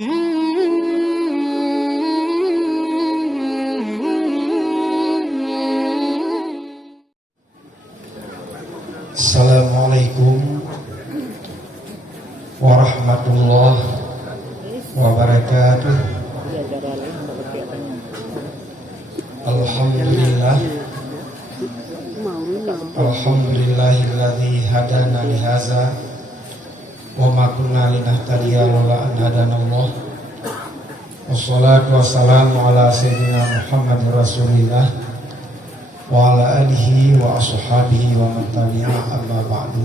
Assalamualaikum warahmatullahi wabarakatuh. Alhamdulillah, alhamdulillahilladzi hadana lihaza wa ma kunna linahtadiya laula an hadanallah. Wassalatu wassalamu ala sayyidina Muhammad Rasulillah wa ala alihi wa ashabihi wa man tabi'a, amma ba'du.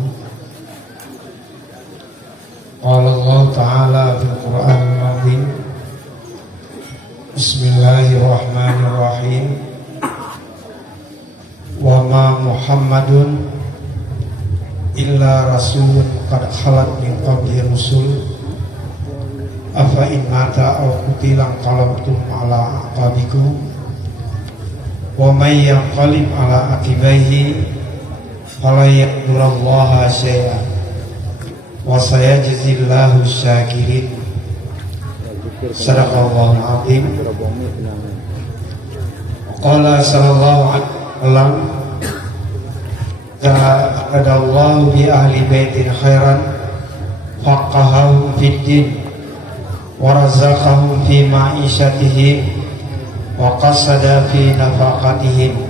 Qala Allah Ta'ala fil Qur'anil Azim, Bismillahirrahmanirrahim. Wa ma Muhammadun illa rasulun qad khalat min qabli rusul afa in mata aw qutila qalabtum ala aqabikum wa may yanqalib ala aqibaihi fala yadurrallaha syai'an wa sayajzillahu syakirin. Sadaqallahul azim. Qala sallallahu alaihi wasallam, ja'alallahu bi ahli baitin khairan faqahahum fid din wa razaqahum fi ma'isyatihim wa qasada fi nafaqatihim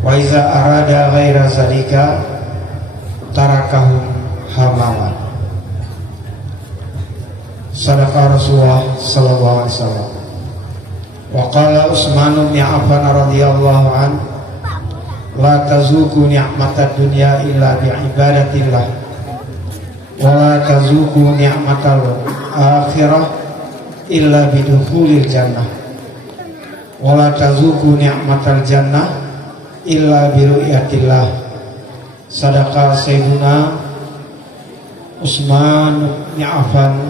wa iza arada ghaira zalika tarakahum hamalan. Sadaqa Rasulullah sallallahu alaihi wasallam. Wa qala Utsman bin Affan radhiyallahu an, la tazuku ni'matad dunya illa bi ibadatillah wa la tazuku ni'matal akhirah illa bi dukhulil jannah wa la tazuku ni'matal jannah illa bi ru'yatillah. Sadaqa Sayyiduna Utsman bin Affan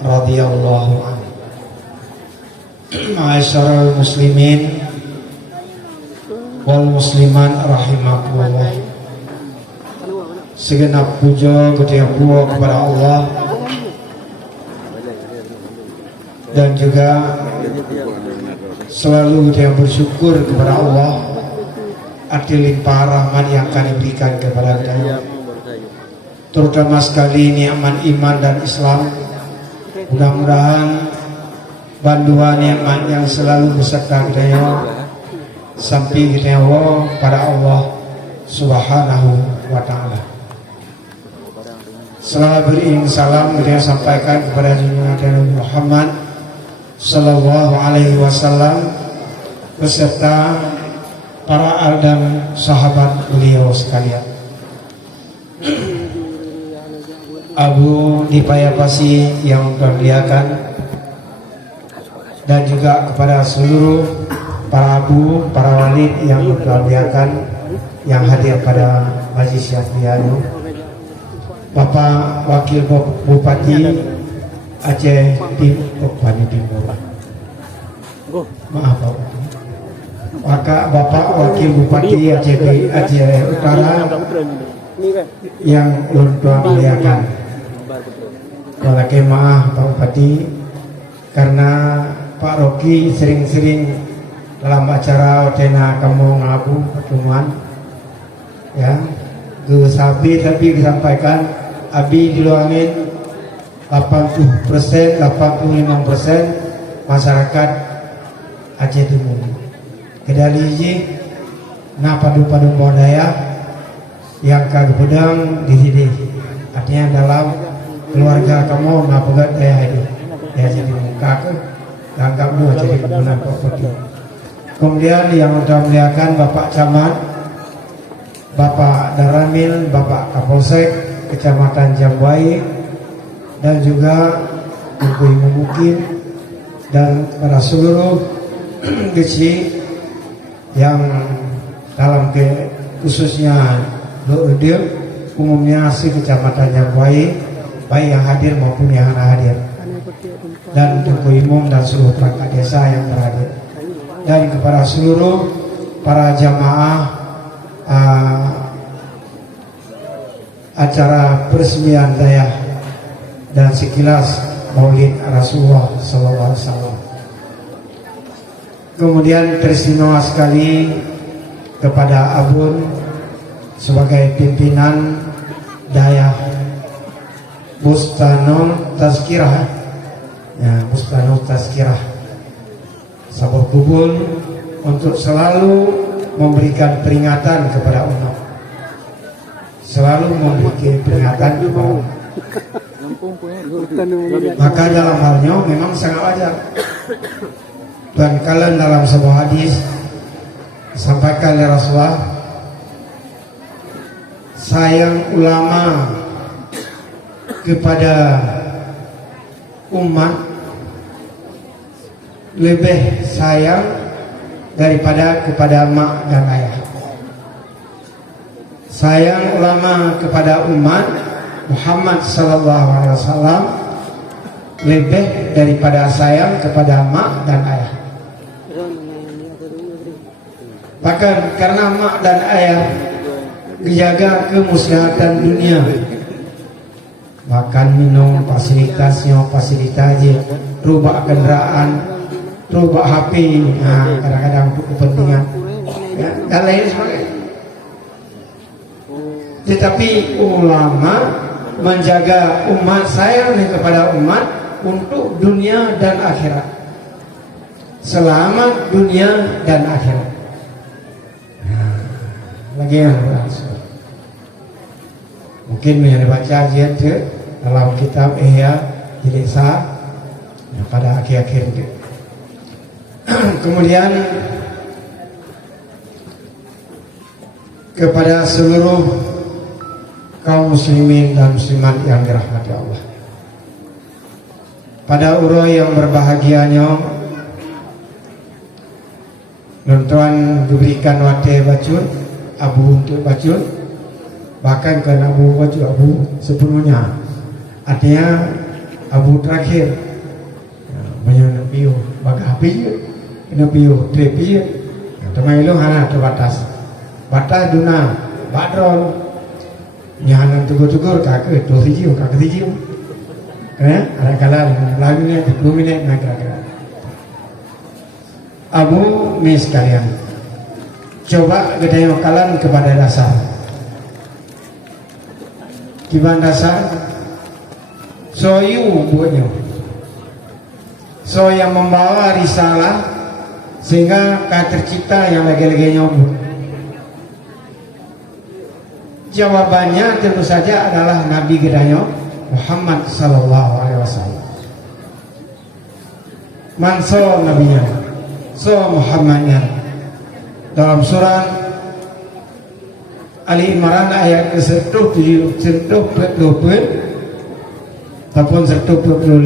radhiyallahu anhu. Ma'asyiral muslimin wal musliman rahimakumullah. Segenap puja kepada Allah dan juga selalu kita bersyukur kepada Allah atas limpah rahmat yang akan diberikan kepada kita, terutama sekali nikmat iman dan Islam. Mudah-mudahan bantuan nikmat yang selalu beserta kita sampai kita pada Allah Subhanahu wa ta'ala. Setelah beriring salam kita sampaikan kepada Nabi Muhammad sallallahu alaihi wasallam beserta para al dan sahabat beliau sekalian. Abu Dipayapasi yang termuliakan, dan juga kepada seluruh para abu, para walid yang termuliakan yang hadir pada majlis yang mulia, Bapak Wakil Bupati Aceh Timur, maaf Pak, Bapak Wakil Bupati Aceh Utara yang termuliakan. Walaupun maaf Pak Bupati, karena Pak Rocky sering-sering dalam acara otena kamu ngaku pertemuan ya ke sabi, tapi disampaikan abi diluangin 80%, 85% masyarakat Aceh Timur kedaliji na padu-padu modaya yang kagak pedang di sini, artinya dalam keluarga kamu na pegat itu ya jadi muka ke anggap dua jadi kebunan properti. Kemudian yang muliakan Bapak Camat, Bapak Daramil, Bapak Kapolsek Kecamatan Jambuai, dan juga Ibu Mukim dan para seluruh kecil yang dalam khususnya Lodil umumnya si Kecamatan Jambuai, baik yang hadir maupun yang hadir, dan Tuku Imum dan seluruh perangkat desa yang berhadir, dan kepada seluruh para jamaah acara peresmian daya dan sekilas Maulid Rasulullah Sallallahu Alaihi Wasallam. Kemudian teristimewa sekali kepada Abun sebagai pimpinan Daya Bustanul Tazkirah, ya, Bustanul Tazkirah Sabur Kubul, untuk selalu memberikan peringatan kepada umat, selalu memberikan peringatan kepada umat. Maka dalam halnya memang sangat wajar. Dan kalian dalam sebuah hadis sampaikan oleh Rasulullah, sayang ulama kepada umat lebih sayang daripada kepada mak dan ayah. Sayang ulama kepada umat Muhammad sallallahu alaihi wasallam lebih daripada sayang kepada mak dan ayah. Bahkan karena mak dan ayah menjaga kemaslahatan dunia, makan minum, fasilitasnya, rubah kendaraan, rubah HP, nah, kadang-kadang untuk kepentingan, ya, dan lain sebagainya. Tetapi ulama menjaga umat, sayang kepada umat untuk dunia dan akhirat, selamat dunia dan akhirat. Lagi yang berlangsung. Mungkin menjadi baca aja dalam kitab Ihya jilid 1 ya, pada akhir-akhir itu. Kemudian kepada seluruh kaum muslimin dan muslimat yang dirahmati Allah, pada urut yang berbahagianya, nonton diberikan wate bacun abu untuk bacun, bahkan kan abu bacun abu sepenuhnya, artinya abu terakhir banyak piu baga api je kena piu trepi je teman itu hana terbatas batas duna badron nyahanan tugur-tugur kakek tu hiji kakek hiji ada kala lagunya 10 minit nak kira-kira. Abu mis kalian coba gedaya kalian kepada dasar kiban dasar soyu buatnya, so yang membawa risalah sehingga tercipta yang lagi-lagi nyobot. Jawabannya tentu saja adalah Nabi gedanya Muhammad sallallahu alaihi wasallam. Manso nabinya, so Muhammadnya. Dalam surah Ali Imran ayat ke-170 ataupun 170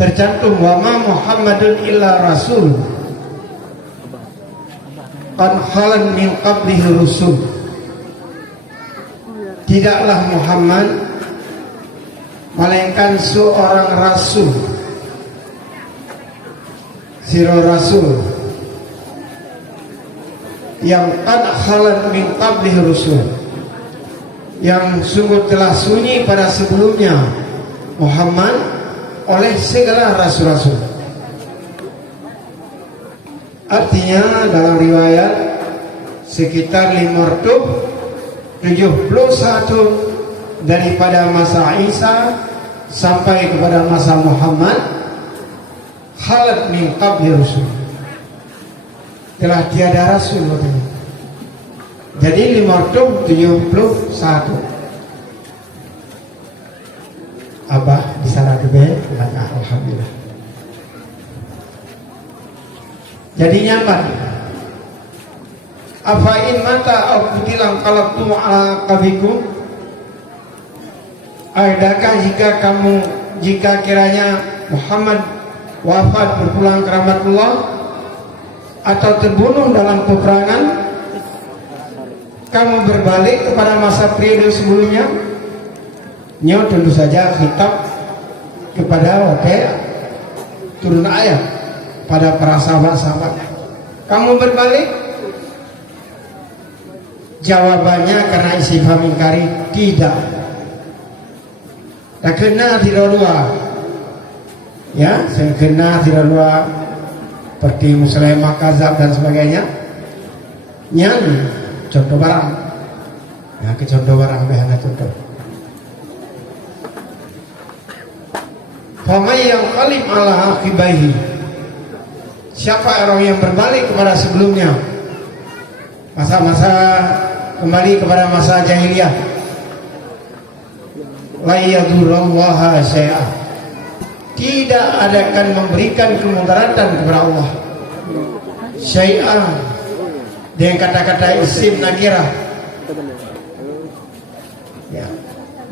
tercantum wa ma Muhammadun illa rasul qad khalan min qablihi rusul. Tidaklah Muhammad melainkan seorang rasul, siro rasul yang qad khalan min qablihi rusul, yang sungguh telah sunyi pada sebelumnya Muhammad oleh segala rasul-rasul. Artinya dalam riwayat sekitar 571 daripada masa Isa sampai kepada masa Muhammad, khalat min qabli rusul, telah tiada rasul katanya. Jadi 571 Abah di sana kebe, alhamdulillah. Jadi nyaman. Apa in mata au kutilang qalabtum ala qabikum? Adakah jika kiranya Muhammad wafat berpulang ke rahmatullah atau terbunuh dalam peperangan, kamu berbalik kepada masa periode sebelumnya? Nyo tentu saja khitab kepada wakil turun ayat pada para sahabat-sahabat. Kamu berbalik? Jawabannya karena istifham ingkari, tidak. kena tidak dua, ya, kena tidak dua, seperti muslimah, kazab dan sebagainya. Yang contoh barang, ya, ke contoh barang, behana contoh. Faman yang qalim ala akibaihi, siapa orang yang berbalik kepada sebelumnya, masa-masa kembali kepada masa jahiliyah, la yadurrallaha syai'a, tidak akan memberikan kemudaratan kepada Allah. Syai'a dengan kata-kata isim nakirah, ya,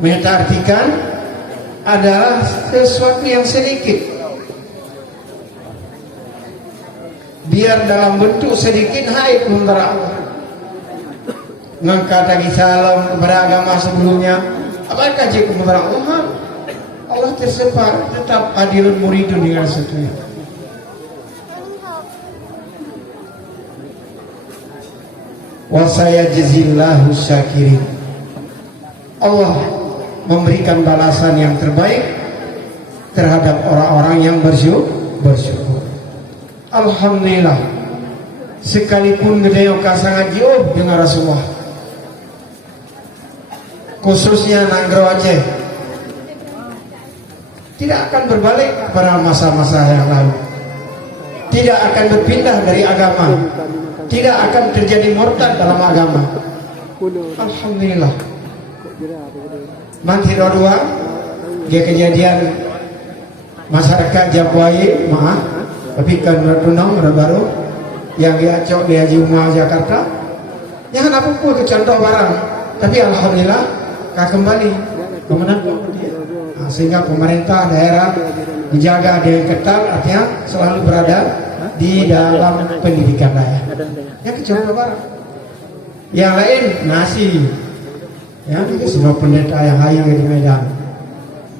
mengartikan adalah sesuatu yang sedikit, biar dalam bentuk sedikit haid kemudaratan Allah. Mengkata salam kepada agama sebelumnya, apakah jika kemudaratan Allah? Allah tersebar, tetap hadirun muridun dengan setuju. Wa sayajzillahu syakirin, Allah memberikan balasan yang terbaik terhadap orang-orang yang bersyukur. Alhamdulillah, sekalipun gedeoka sangat jauh dengan Rasulullah, khususnya Nanggro Aceh, tidak akan berbalik pada masa-masa yang lalu, tidak akan berpindah dari agama, tidak akan terjadi murtad dalam agama. Alhamdulillah. Manti dua dia kejadian masyarakat Jabuai, maaf, tapi kan tunang baru yang dia cok di Haji Umar Jakarta, jangan apa pun ke contoh barang, tapi alhamdulillah kah kembali kemenang. Nah, sehingga pemerintah daerah dijaga dengan ketat, artinya selalu berada di dalam pendidikan daerah. Ya ke contoh barang. Yang lain nasi. Ya, semua pendeta yang hayu di Medan.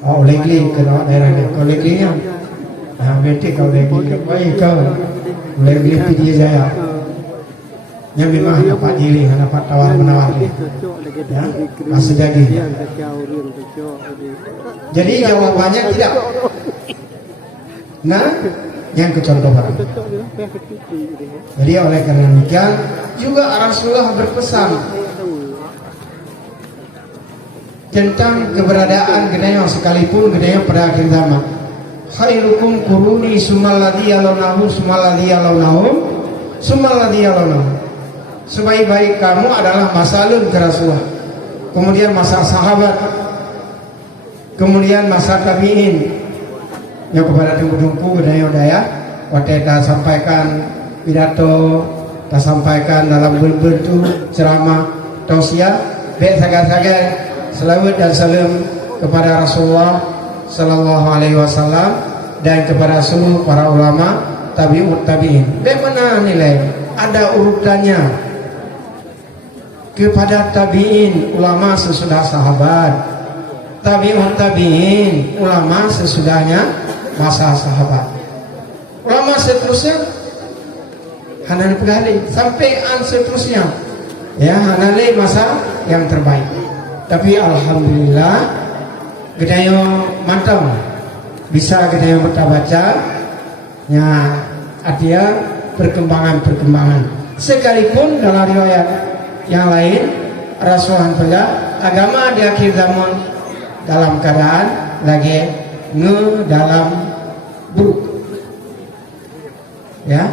Oh, legli ke daerahnya. Kau leglinya, nah, bete kau legli. Baik kau legli dia saya. Yang memang dapat giling, dapat tawar menawar. Ya, masih daging. Jadi jawabannya tidak. Nah, yang kecontoh barang. Jadi oleh karena demikian juga Rasulullah berpesan tentang keberadaan gedeyo, sekalipun gedeyo pada akhir zaman. Khairukum quruni sumalladzi yalunahum sumalladzi yalunahum sumalladzi yalunahum. Sebaik-baik kamu adalah masa lalu ke Rasulullah, kemudian masa sahabat, kemudian masa tabi'in. Yang kepada tunggu-tunggu gedeyo daya, waktu kita sampaikan pidato, kita sampaikan dalam bentuk ceramah tausiah, baik saga-saga selawat dan salam kepada Rasulullah Sallallahu Alaihi Wasallam dan kepada seluruh para ulama tabi'ut tabi'in. Bagaimana nilai? Ada urutannya. Kepada tabi'in, ulama sesudah sahabat. Tabi'ut tabi'in, ulama sesudahnya masa sahabat. Ulama seterusnya Hanan Pegali sampai seterusnya, ya, Hanale masa yang terbaik. Tapi alhamdulillah gedeyo mantap, bisa gedeyo baca, ya, artinya perkembangan. Sekalipun dalam riwayat yang lain Rasulullah pada agama di akhir zaman dalam keadaan lagi dalam buruk, ya.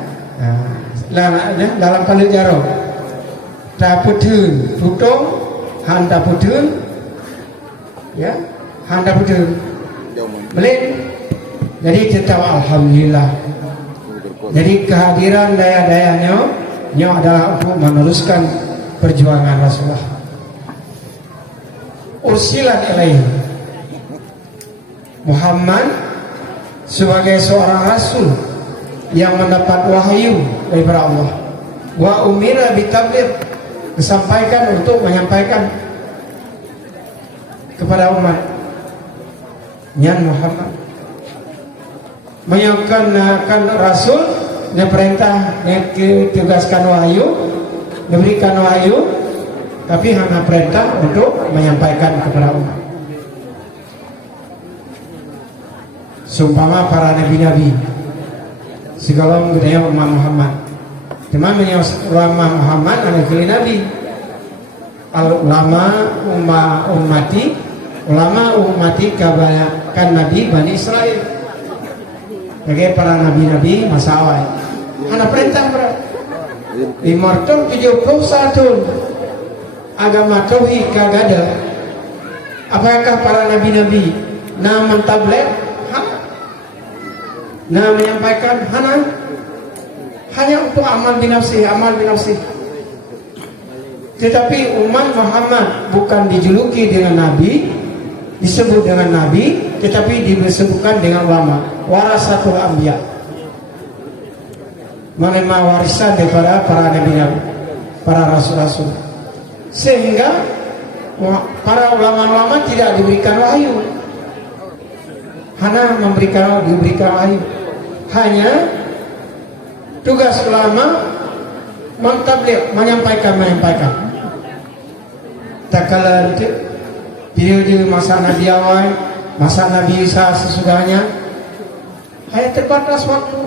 Dalam paling jaro taputun tutung handa putun, ya, handa putun belin. Jadi tetap alhamdulillah. Jadi kehadiran daya-dayanya adalah untuk meneruskan perjuangan Rasulullah. Ursilat ilaihi, Muhammad sebagai seorang rasul yang mendapat wahyu daripada Allah. Wa umira bitabligh, disampaikan untuk menyampaikan kepada umat. Nyan Muhammad menyampaikan rasul, dia perintah, dia tugaskan wahyu, diberikan wahyu, tapi hanya perintah untuk menyampaikan kepada umat. sumpama para nabi-nabi segala budaya umat Muhammad cuma ulama Muhammad anak kali nabi ulama ummati kebanyakan nabi Bani Israel sebagai para nabi-nabi masa awal anak perintah berat 571 agama tauhid kagak ada. Apakah para nabi-nabi mentabligh menyampaikan hanya untuk amal binafsi. Tetapi umat Muhammad bukan dijuluki dengan nabi, disebut dengan nabi, tetapi disebutkan dengan ulama, warasatul anbiya, menerima warisan daripada para nabi-nabi, para rasul-rasul, sehingga para ulama-ulama tidak diberikan wahyu, diberikan wahyu. Hanya tugas ulama mentabligh, menyampaikan. Tak kala periode masa Nabi awal, masa Nabi Isa sesudahnya, hanya terbatas waktu,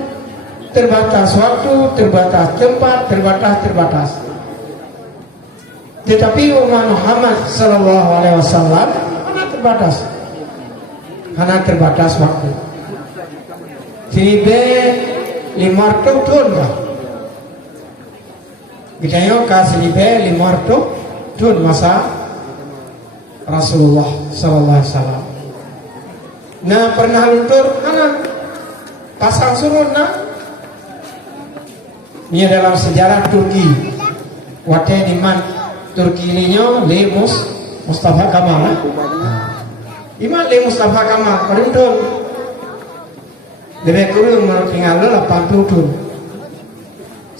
terbatas tempat, terbatas. Tetapi umat Muhammad sallallahu alaihi wasallam hanya terbatas waktu. Tiba 500 tahun dah. Kita yo kasih 500 tahun masa Rasulullah sallallahu alaihi wasallam. Nah pernah luntur pasang surut ini dalam sejarah Turki. Waktu di mana Turki ini Mustafa Kemal. Iman Mustafa Kemal peruntung. Lebih kurang tinggal 80 tahun.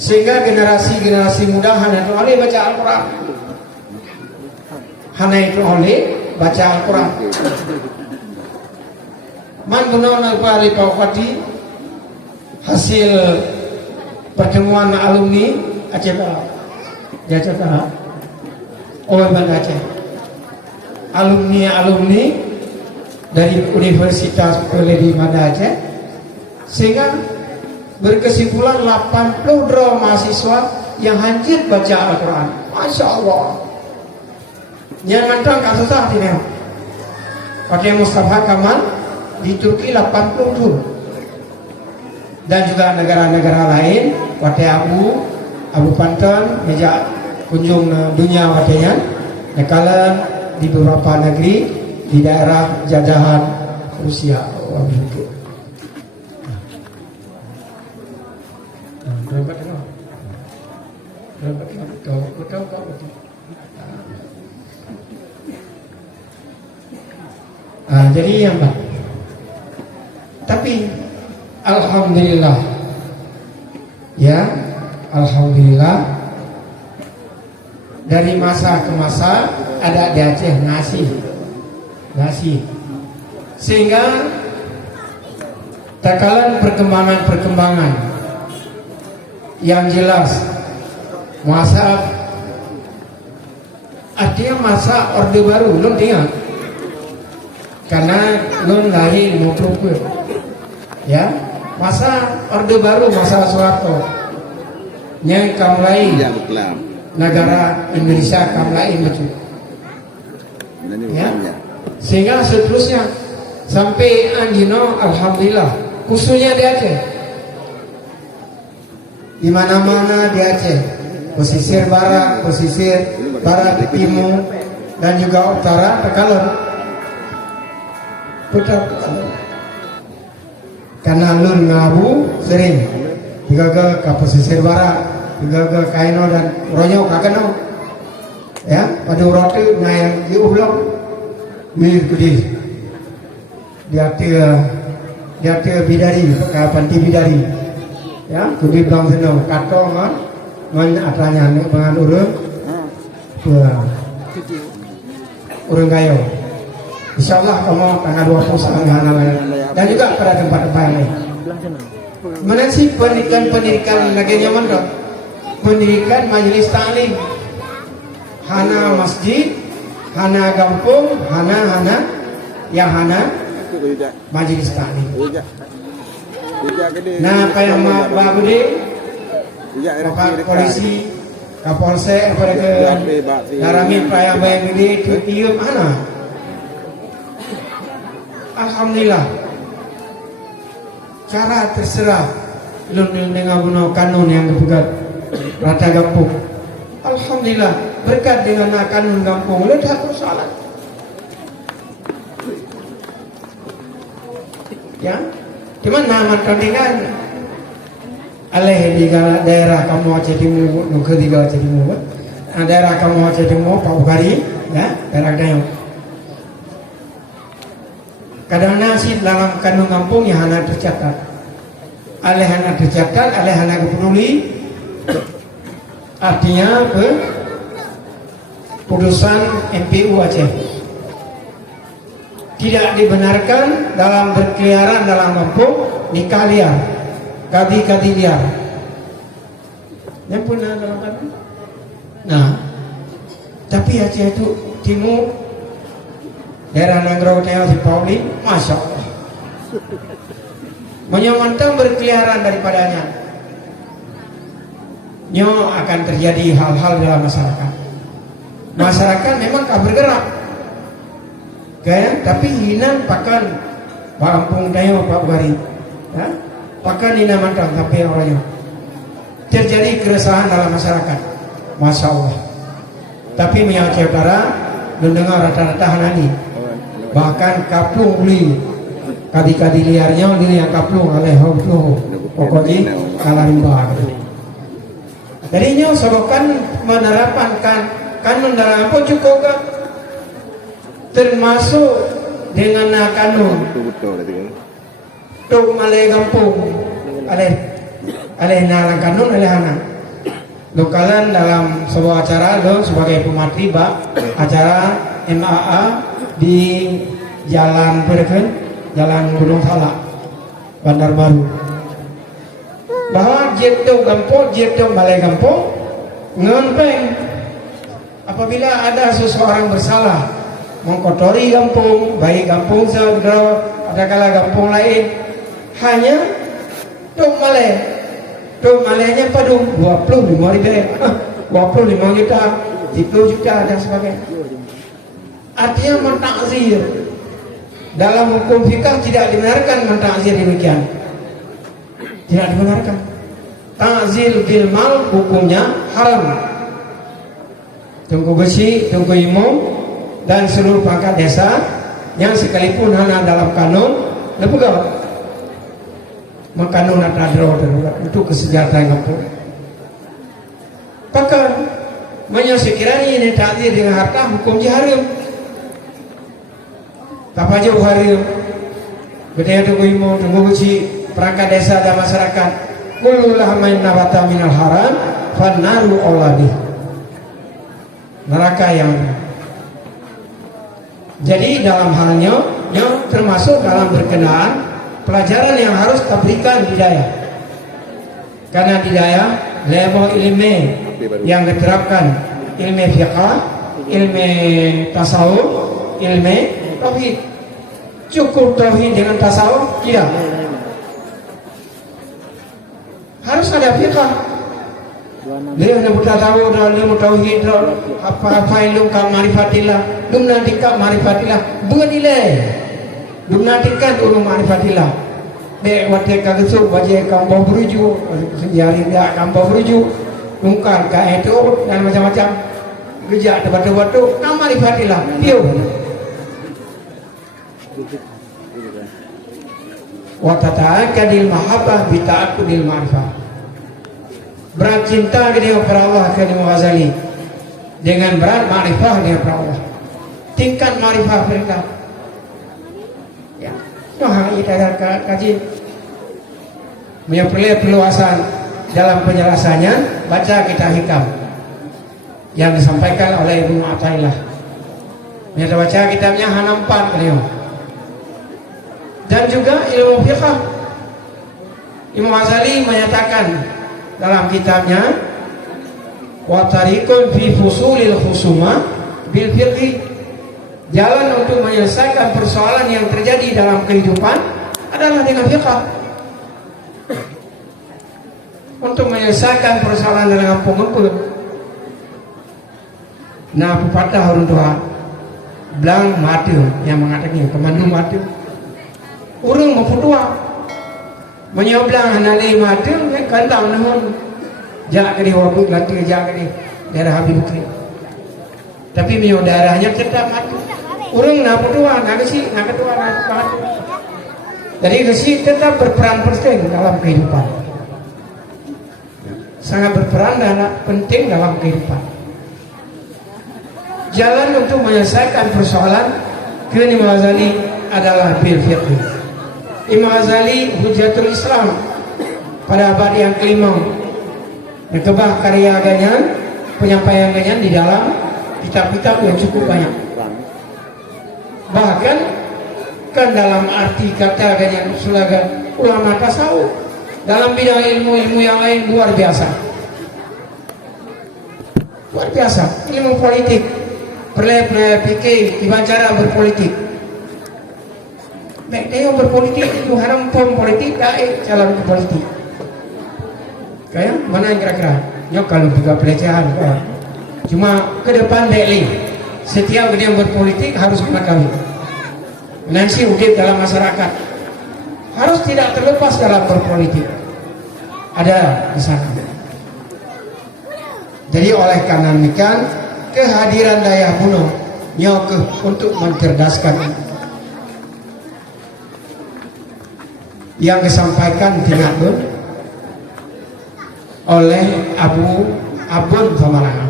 Sehingga generasi muda hanya oleh baca Al-Quran. Baca Al-Quran. Man benar kali Pakati hasil pertemuan alumni Aceh Barat. Aceh Barat. Banda Aceh. Alumni dari Universitas Peledi Banda Aceh, sehingga berkesimpulan 82 mahasiswa yang hancur baca Al-Quran. Masya Allah. Yang mentang kasus ini. Pakai Mustafa Kemal di Turki 80. Dan juga negara-negara lain, pakai Abu Pantan, meja kunjung dunia watenya, nekalan di beberapa negeri di daerah jajahan Rusia. Jadi yang tapi alhamdulillah dari masa ke masa ada di Aceh ngasih sehingga takalan perkembangan yang jelas artinya masa Orde Baru belum tinggal karena belum lahir mau proper ya masa Orde Baru masa Soeharto yang kamlai negara Indonesia kamlai betul ya sehingga seterusnya sampai Anjino alhamdulillah khususnya di Aceh di mana-mana di Aceh pesisir barat timur dan juga utara Pekalon putar karena lun ngabu sering juga ke pesisir barat juga ke Kaino dan Ronyo kakeno ya pada roti naik di ulang mir kudis dia bidari ke panti bidari ya kudis bang senang kato ngon atanya dengan urang kayo insyaallah kamu tanggal 20 dan juga pada tempat-tempat lain mana sih pendidikan lagi nyaman dong pendidikan majelis taklim hana masjid hana kampung hana majelis taklim. Nah, kayak Mbak Budi, Bapak Polisi, Kapolsek, pada ke Narangin Praya Bayang Budi, itu iya mana? Alhamdulillah. Cara terserah lun dengan guna kanun yang dipegat rata kampung. Alhamdulillah berkat dengan kanun kampung lu tak salah. Ya, cuman nama tandingan aleh di daerah kamu Aceh Timur, nuker di Aceh Timur, daerah kamu Aceh Timur, Pak Bukari, ya, daerah Dayo. Kadang nasi dalam kanun kampung yang hanya tercatat, aleh hanya tercatat, aleh hanya peduli, artinya putusan MPU Aceh tidak dibenarkan dalam berkeliaran dalam kampung nikah liar, kadi liar. Yang pernah dalam kampung. Nah, tapi Aceh itu timur. Daerah Nanggro Teo si Pauli, masya Allah, menyamantang berkeliaran daripadanya. Nyo akan terjadi hal-hal dalam masyarakat. Masyarakat memang tak bergerak, tapi hinan pakan Kampung Teo Pak Bukari, ya? Pakan hinan mantang sampai orangnya. Terjadi keresahan dalam masyarakat, masya Allah. Tapi Aceh Utara mendengar rata-rata hanani. Bahkan kaplung beli kadi liarnya ini yang kaplung oleh hau pokoknya kalah rimba. Jadinya sobokan menerapkan kanun dalam pun cukup kan? Termasuk dengan kanun tuk malai kampung aleh nalang kanun aleh anak lokalan dalam sebuah acara lo sebagai pematri acara MAA di jalan Jalan Gunung Salak, Bandar Baru. Bahwa jatuh kampung, jatuh balai kampung, ngempeng. Apabila ada seseorang bersalah, mengkotori kampung, baik kampung segera, ada kala kampung lain, hanya tuk malainya padu 25 juta, 30 juta dan sebagainya. Artinya mentakzir. Dalam hukum fikih tidak dibenarkan mentakzir demikian. Tidak dibenarkan. Takzir bil mal hukumnya haram. Tungku besi, tungku imam dan seluruh perangkat desa yang sekalipun hanya dalam kanun lepegau. Makanun atadro itu kesejahteraan kampung. Pakar sekiranya ini takzir dengan harta hukum haram. Apa jauh hari bedanya tunggu imu tunggu uji perangkat desa dan masyarakat kullulah main nabata minal haram fannaru awladi neraka yang jadi dalam halnya yang termasuk dalam berkenaan pelajaran yang harus kita berikan hidayah karena hidayah level ilmu yang diterapkan ilmu fiqh, ilmu tasawuf, ilmu tauhid. Cukup tauhid dengan tasawuf? Tidak. Harus ada fiqh. Dia nak bertasawuf dan dia tauhid apa ilmu kam marifatillah, dumna dikak marifatillah, bernilai. Dumna dikak ulum marifatillah. Dek wate kagesu wajah kampau beruju, sejari dia kampau beruju, mungkar ka itu dan macam-macam. Kerja debat-debat kam marifatillah. Piu. Wa tata'akadil mahabbah bi ta'akkudil ma'rifah. Berat cinta kepada Allah kepada Ghazali dengan berat ma'rifah kepada Allah. Tingkat ma'rifah mereka. Ya, wah kita kaji. Punya perluasan dalam penjelasannya baca kita hikam yang disampaikan oleh Ibnu Athaillah. Kita baca kitabnya hana 4 beliau. Dan juga ilmu fiqh. Imam Ghazali menyatakan dalam kitabnya wa tariqun fi fusulil khusuma bil fiqh Jalan untuk menyelesaikan persoalan yang terjadi dalam kehidupan adalah dengan fiqh. Untuk menyelesaikan persoalan dalam kampung. Nah, pepatah orang tua belang mati yang mengatakan kemandu mati. Urung mafutua menyoblang hanali mati kantang nahon jak kedi wabuk lati jak kedi daerah Habib Bukri. Tapi menyo daerahnya kita mati. Urung na putua na kesi na ketua na mati. Jadi kesi tetap berperan penting dalam kehidupan. Sangat berperan dan penting dalam kehidupan. Jalan untuk menyelesaikan persoalan ke Imam Ghazali adalah bil fiqh. Imam Ghazali Hujjatul Islam pada abad yang kelima. Kebah karya aganya, penyampaiannya di dalam kitab-kitab yang cukup banyak. Bahkan kan dalam arti kata aganya sulaga ulama tasawuf dalam bidang ilmu-ilmu yang lain luar biasa. Luar biasa. Ilmu politik, perleh fikih, gimana cara berpolitik. Baik dia berpolitik itu haram pom politik, calon ke politik. Kayak mana yang kira-kira? Nyok kalau juga pelecehan, cuma ke depan baik. Setiap dia berpolitik harus mengetahui. Nanti udip dalam masyarakat harus tidak terlepas dalam berpolitik. Ada di sana. Jadi oleh karena demikian kehadiran Dayah Bunuh nyok untuk mencerdaskan yang disampaikan tinggal oleh Abun Samaranga.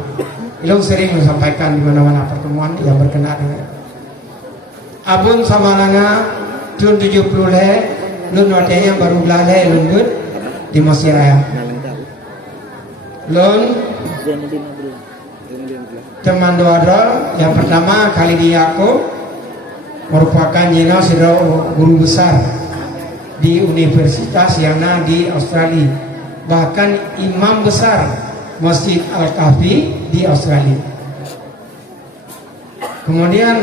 Ilung sering menyampaikan di mana-mana pertemuan yang berkenaan dengan Abun Samaranga tahun 70 lun watenya baru belale lun di Mesir Raya. Lun teman doa yang pertama kali dia aku merupakan jina guru besar di universitas yang ada di Australia, bahkan imam besar Masjid Al-Kahfi di Australia. Kemudian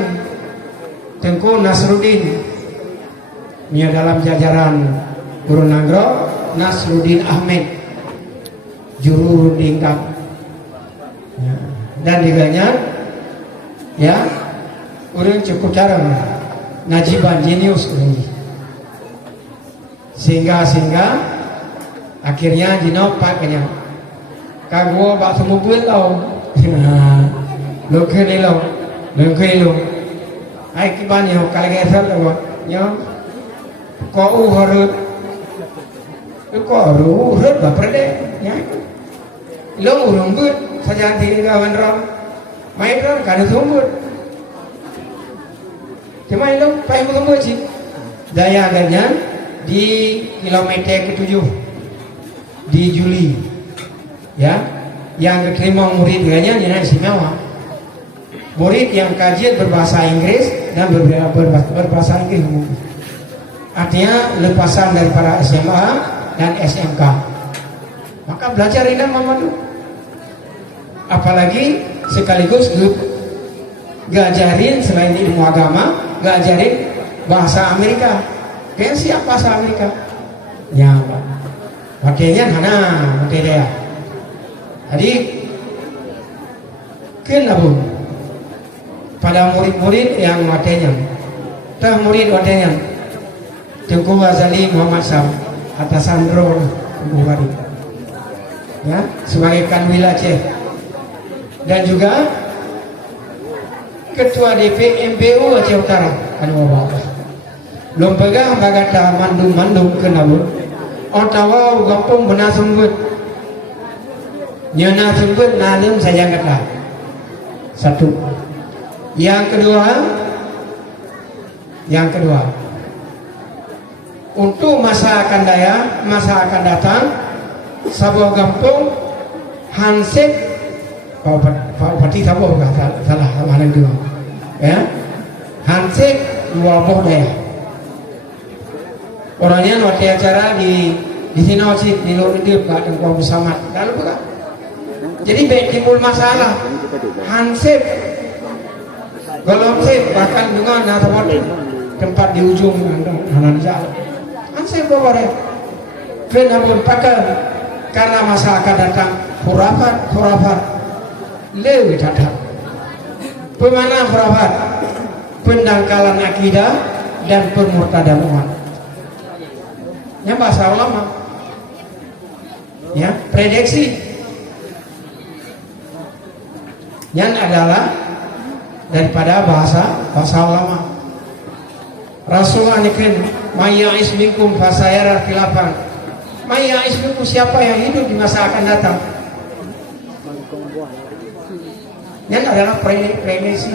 Tengku Nasruddin dalam jajaran Guru Nagro, Nasruddin Ahmed juru dingkap dan diganya ya orang cukup cara najiban jenius sehingga akhirnya jinopak kanya kagua bak semubut tau lo ai kiban yo kali gesel lo yo ko harut ko harut ba perde ya lo urung but saja di kawan ram main ram kada sumbut cuma lo pai sumbut sih daya ganyan di kilometer ke-7 di Juli ya yang keterima murid dengannya dengan istimewa murid yang kajian berbahasa Inggris dan berbahasa Inggris artinya lepasan daripada SMA dan SMK maka belajar ini Muhammad apalagi sekaligus ngajarin selain ilmu agama ngajarin bahasa Amerika. Kayak siap bahasa Amerika ya makanya hana makanya jadi kenapa pada murid-murid yang matanya tah murid matanya Tengku Ghazali Muhammad Sam atas Sandro Bukhari ya sebagai kanwil Aceh dan juga Ketua DP MPU Aceh Utara Bapak belum pegang bagata mandum kenapa otawa gampung benar sembut nyana sembut nalim saya kata satu yang kedua untuk masa akan datang sebuah kampung hansip Pak Pati Sabo salah mana dua ya hansip dua bodoh orangnya waktu acara di sini sih di luar itu gak ada kaum bersama lalu bukan jadi timbul masalah hansip Golong sih bahkan dengan atau tempat di ujung kanan jalan. Ansih bawa deh. Kenapa pakai? Karena masa akan datang khurafat lebih datang. Pemana khurafat? Pendangkalan akidah dan pemurtadan umat. Yang bahasa ulama. Ya, prediksi. Yang adalah daripada bahasa ulama. Rasulullah nikin mayya'is minkum fasayara khilafan. Mayya'is minkum, siapa yang hidup di masa akan datang. Yang adalah prediksi.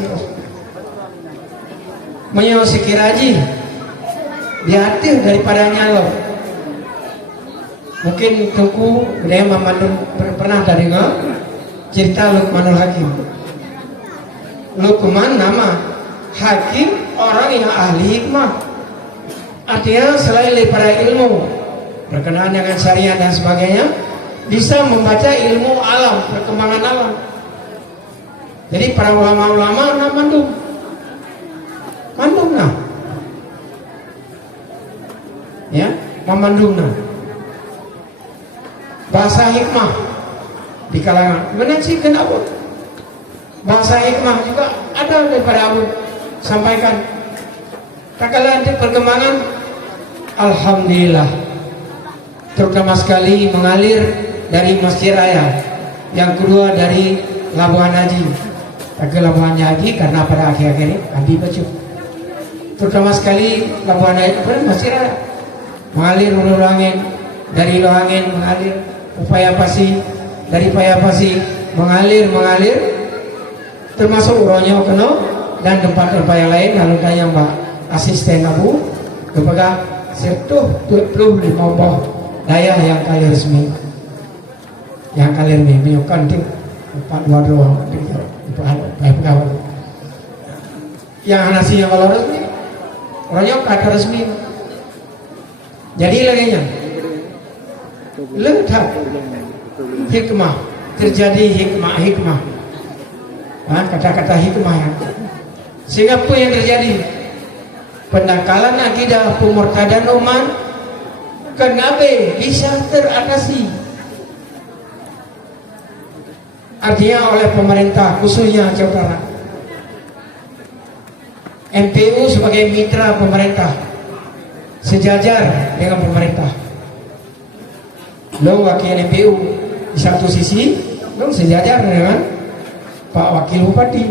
Menyo sikiraji diatir daripadanya lo. Mungkin tunggu dia memandung pernah dari cerita Luqmanul Hakim. Luqman nama hakim, orang yang ahli hikmah. Artinya selain daripada ilmu berkenaan dengan syariat dan sebagainya, bisa membaca ilmu alam, perkembangan alam. Jadi para ulama-ulama mandung nah, ya, memandung nah. Bahasa hikmah di kalangan benar sih kenapa? Bahasa hikmah juga ada daripada Abu sampaikan. Tak kalah nanti perkembangan, alhamdulillah, terutama sekali mengalir dari Masjid Raya, yang kedua dari Labuhan Haji. Tak ke Labuhan Haji karena pada akhir-akhir ini Abi baju. Terutama sekali Labuhan Haji pada Masjid Raya mengalir melalui angin, dari angin mengalir upaya pasi, dari upaya pasi mengalir termasuk uronya kena dan tempat-tempat yang lain. Lalu tanya Mbak asisten Abu kepada sertuh 25 daya yang kali resmi, yang kali resmi menyukan tim 42 pegawai yang nasinya kalau resmi orangnya kata resmi. Jadi lagi nya letak hikmah, terjadi hikmah, kata-kata hikmah yang sehingga apa yang terjadi? Pendangkalan akidah, pemurtadan umat kenapa bisa teratasi? Artinya oleh pemerintah khususnya Jawa Barat, MPU sebagai mitra pemerintah sejajar dengan pemerintah. Lo wakil MPU di satu sisi, lo sejajar dengan Pak Wakil Bupati.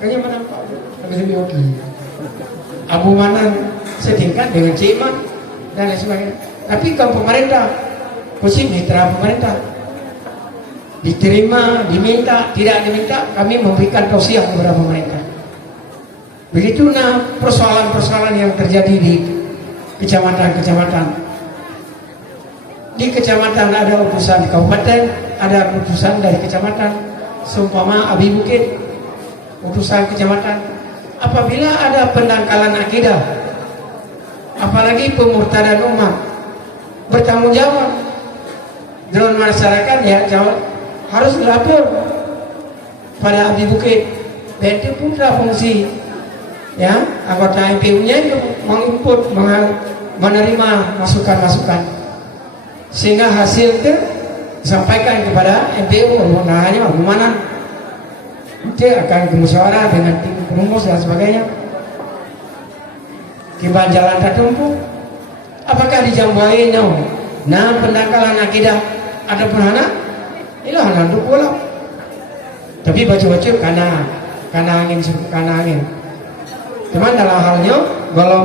Kayaknya mana Pak Wakil Abu Manan setingkat dengan Ciman dan lain sebagainya. Tapi kalau pemerintah, posisi mitra pemerintah, diterima, diminta, tidak diminta, kami memberikan tausiah kepada pemerintah. Begitu nah persoalan-persoalan yang terjadi di kecamatan-kecamatan. Di kecamatan ada utusan kabupaten, ada utusan dari kecamatan. Seumpama Abi Bukit, utusan kecamatan. Apabila ada pendangkalan akidah, apalagi pemurtadan umat, bertanggung jawab dalam masyarakat, ya jawab, harus dilapor pada Abi Bukit. Dan itu putra fungsi, ya anggota MPU-nya itu menginput, menerima masukan-masukan, sehingga hasil itu disampaikan kepada MPU. Nah hanya bagaimana itu akan bermusyawarah dengan tim perumus dan sebagainya. Kiban jalan tertumpu, apakah dijambai? No. Nah pendangkalan akidah ada pun anak, ilah anak untuk pulang. Tapi baca-baca karena angin. Cuman dalam halnya belum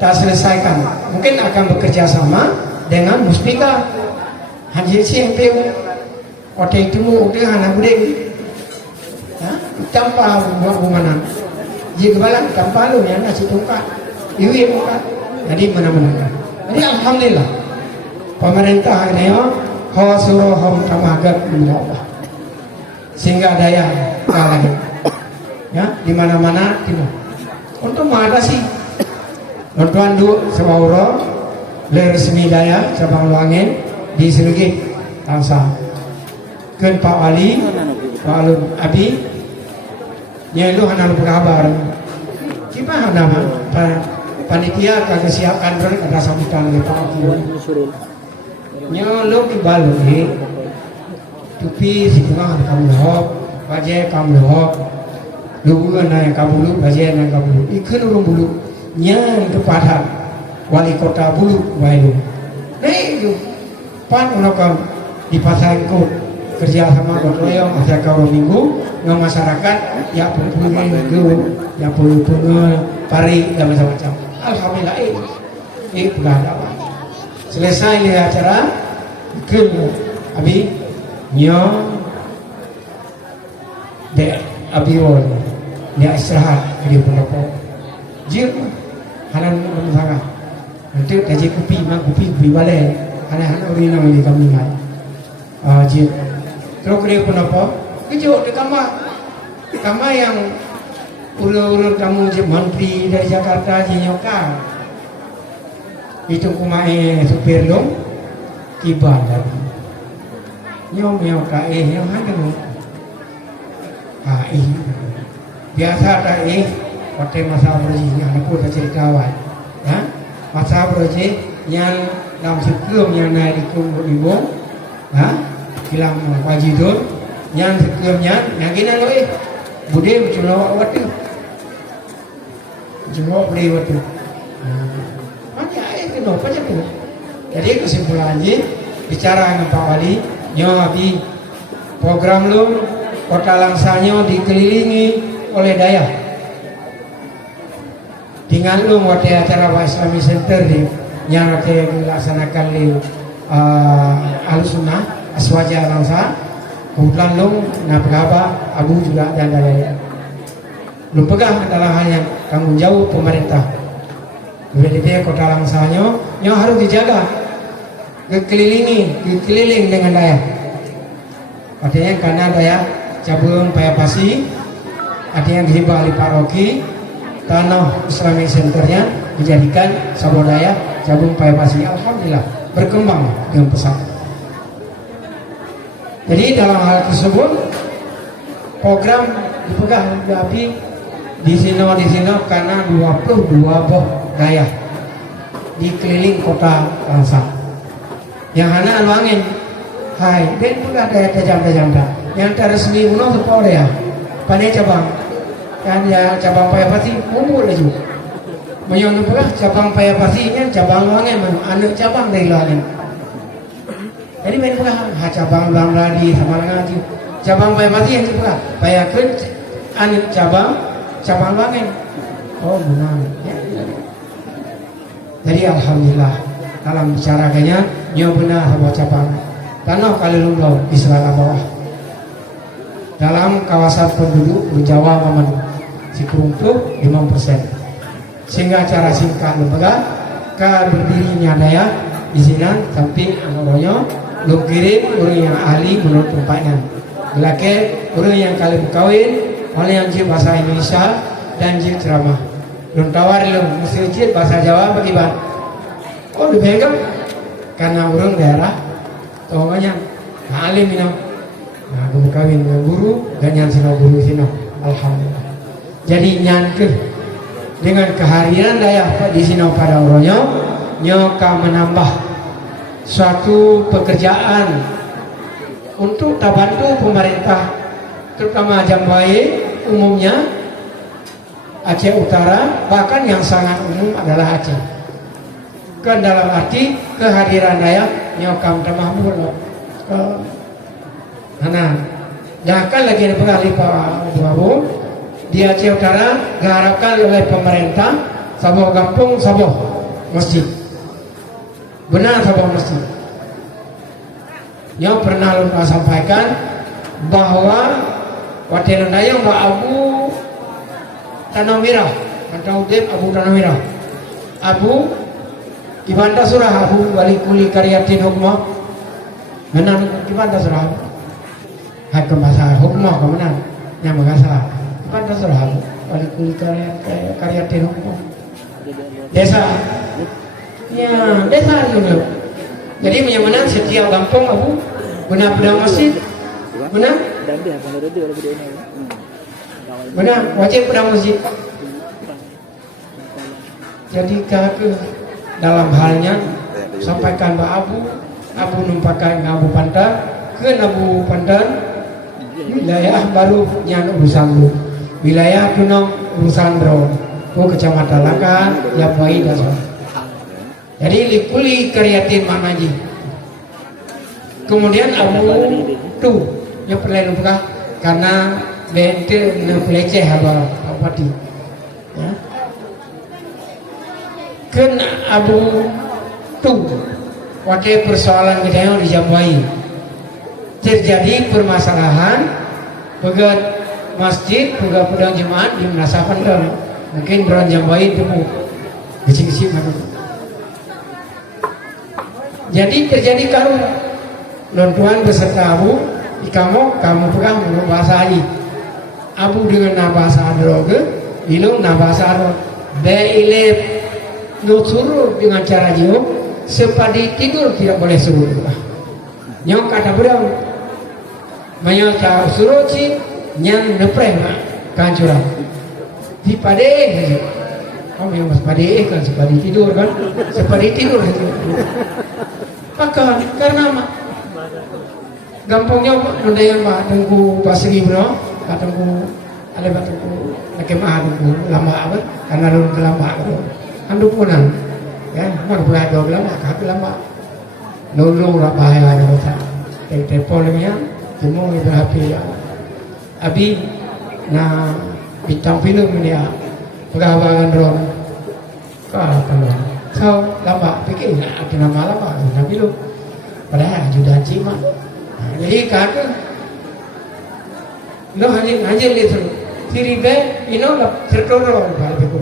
tak selesaikan, mungkin akan bekerja sama dengan Muspika Haji MPU. Kota itu mau udah anak budeng. Tanpa bagaimana jika balang tanpa lu yang nasi tungkat iwi muka jadi mana-mana. Jadi alhamdulillah pemerintah ini khasuruhum tamagat Allah, sehingga daya kalah ya di mana-mana timur untuk mengatasi bantuan du sewaura resmi daya cabang Luangin di Sergit Tangsa Ken Pak Wali Pak Alun Abi nya lu hana berkabar kita hana panitia kagak siapkan ada sambutan gitu nya lu kibalu ni tupi sikuna kamu hok baje kamu hok lu na kamu baje na kamu ikun urung bulu nya kepada wali kota bulu wailu nih lu pan unakam di pasar ikut kerja sama gotong royong ada kawan minggu dengan masyarakat ya punya itu ya punya pari dan macam-macam. Alhamdulillah ini berada. Selesai acara ke abi nyo de abi wol dia istirahat di pondok jir hanan mengaga nanti kaji kopi balik hanan urina di kami jir terus dia pun apa? Kejut di kamar yang urut kamu je menteri dari Jakarta je nyoka. Itu kumai supir dong kibar lagi. Nyom nyoka yang ada no. Biasa tak waktu masa berji yang aku dah cerita awal. Ya, masa berji yang dalam sekelum yang naik di kumbu ibu. Ha? Kilang wajidun yang sekelumnya yang kena loh bude berculawa waktu berculawa beli waktu mana kenapa macam tu jadi kesimpulannya bicara dengan Pak Wali nyobi program lu kota langsanya dikelilingi oleh daya tinggal lu waktu acara Pak Islamic Center yang waktu dilaksanakan di Al-Sunnah Aswaja Langsa, kebetulan lu nak berapa, Abu juga dan lain-lain. Lu pegang adalah hal yang tanggung jawab pemerintah. Jadi kota Langsanya, yang harus dijaga, dikeliling dengan daya. Artinya karena daya cabung payapasi, artinya dihibah oleh paroki, tanah Islamic Centernya dijadikan sabodaya cabung payapasi. Alhamdulillah berkembang dengan pesat. Jadi dalam hal tersebut program dipegang Abi di sini karena 22 boh daya di keliling kota Langsa. Yang hana luangin, hai, dan pula daya tajam-tajam yang teresmi uno sepuluh ya, pandai cabang, kan ya cabang payapati umur lagi. Menyong pula cabang payapati kan cabang luangin, anak cabang dari luangin. Jadi main pula cabang ulang lagi sama lagi cabang payapati yang pula payakun anak cabang luangin. Oh benar. Ya. Jadi alhamdulillah dalam bicara kayaknya nyo benar sama cabang tanah kali lumlau di selatan bawah dalam kawasan penduduk Jawa Maman Sikurungtuh 5%. Sehingga cara singkat lembaga ke berdirinya daya di sini samping anggarannya lu kirim orang yang ahli menurut tempatnya belakang orang yang kali berkawin oleh yang jir bahasa Indonesia dan jir ceramah lu tawar lu mesti jir bahasa Jawa bagaimana oh dipegang karena orang daerah tahunya alim ini nah aku berkawin dengan guru dan yang sino guru sino alhamdulillah jadi nyanker dengan kehadiran daya di sini pada orangnya nyoka menambah suatu pekerjaan untuk bantu pemerintah terutama Jambai umumnya Aceh Utara bahkan yang sangat umum adalah Aceh kan dalam arti kehadiran daya nyokam temahmur jangan lagi beralih Pak Babu di Aceh Utara diharapkan oleh pemerintah Saboh Kampung Saboh masjid benar Saboh masjid yang pernah lupa sampaikan bahwa waktu yang Mbak Abu Tanah Merah atau Udip Abu Tanah Merah Abu Ibanda Surah Abu Wali Kuli Karyatin Hukmah menang Ibanda Surah Hakim Bahasa Hukmah kemenang yang mengasah Ibanda Surah Abu Wali Kuli Karyatin Hukmah desa ya desa itu jadi menyamakan setiap kampung Abu benar-benar masjid benar benar wajib pada masjid. Jadi ke dalam halnya sampaikan Mbak Abu numpakan Abu Pandan ke Abu Pandan wilayah baru yang urusan lu wilayah tunong urusan ro ku kecamatan Langkan ya baik dan so. Jadi likuli karyatin mana ji. Kemudian Abu tu yang perlu lupa karena bente nepeleceh haba apati ya. Ken Abu tu wakil persoalan kita yang dijambai terjadi permasalahan pegat masjid pegat pedang jemaat di menasapan kan mungkin beran jambai temu kecil-kecil mana. Jadi terjadi kamu non Tuhan beserta Abu di kamu pegang bahasa Ali Abu dengan bahasa Adroge ilung bahasa Adroge beilep no suruh dengan cara jiwa sepadi tidur tidak boleh suruh nyong kata berang banyak cara suruh si nyang nepreng kancuran di pade kamu yang mas pade kan sepadi tidur kan sepadi tidur maka karena gampangnya mendayan mah tunggu pasri bro tunggu ada tunggu nakemah tunggu lama apa karena lu lama andu punan ya mau belajar lama kaki lama nulung lah bahaya ada macam teleponnya cuma itu HP ya abi na bintang film dia pegawalan drone kalau kau lama pikir nak nama lama tapi lu padahal sudah cima jadi kata lo hanya lihat siribe ino lah terkoror balik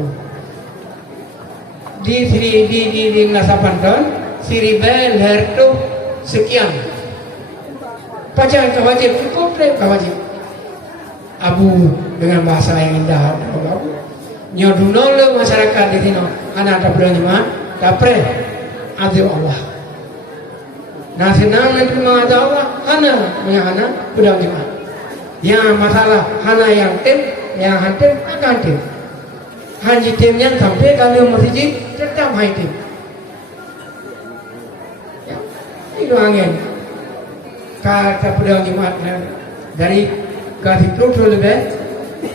di Nasapan Don siribe lertu sekian pacar kawajib cukup deh kawajib Abu dengan bahasa yang indah nyodunolo masyarakat di sini anak ada berani dapre adil Allah nah senang nanti mengada Allah hana menghana udah gimana yang masalah hana yang yang hantem akan tim haji timnya sampai kalau masjid tetap hai tim ya itu angin kata pedang Jumat dari kasih peluru lebih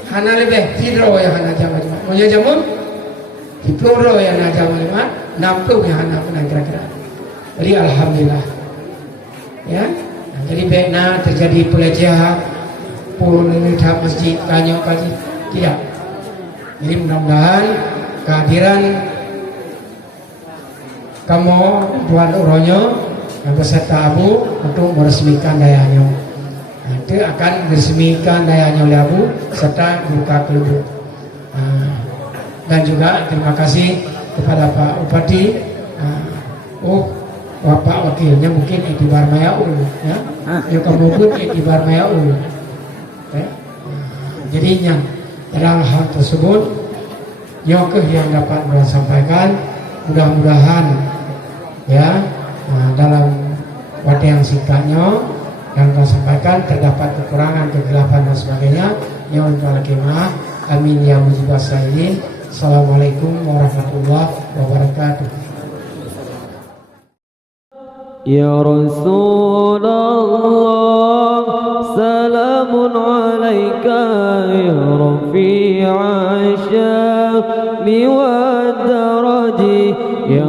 hana lebih hidro ya hana jaman punya jamun di peluru ya hana jaman nampuk ya hana pun kira-kira jadi alhamdulillah ya nah, jadi baiknya terjadi pelecehan pun ini masjid kanyo kaji tidak jadi mudah-mudahan kehadiran kamu Tuan Uronyo yang beserta Abu untuk meresmikan dayanya nanti akan meresmikan dayanya oleh Abu serta buka kelubu dan juga terima kasih kepada Pak Upati Bapak wakilnya mungkin Itibar Mayaul ya. Yuk kamu pun Itibar Mayaul. Ya. Jadinya dalam hal tersebut yang dapat saya sampaikan mudah-mudahan ya dalam waktu yang singkatnya yang saya sampaikan terdapat kekurangan kegelapan dan sebagainya yang untuk al-kimah amin ya mujibah sayyidin. Assalamualaikum warahmatullahi wabarakatuh. Ya Rasulullah salamun alaika ya rafi'a syami wa daraji ya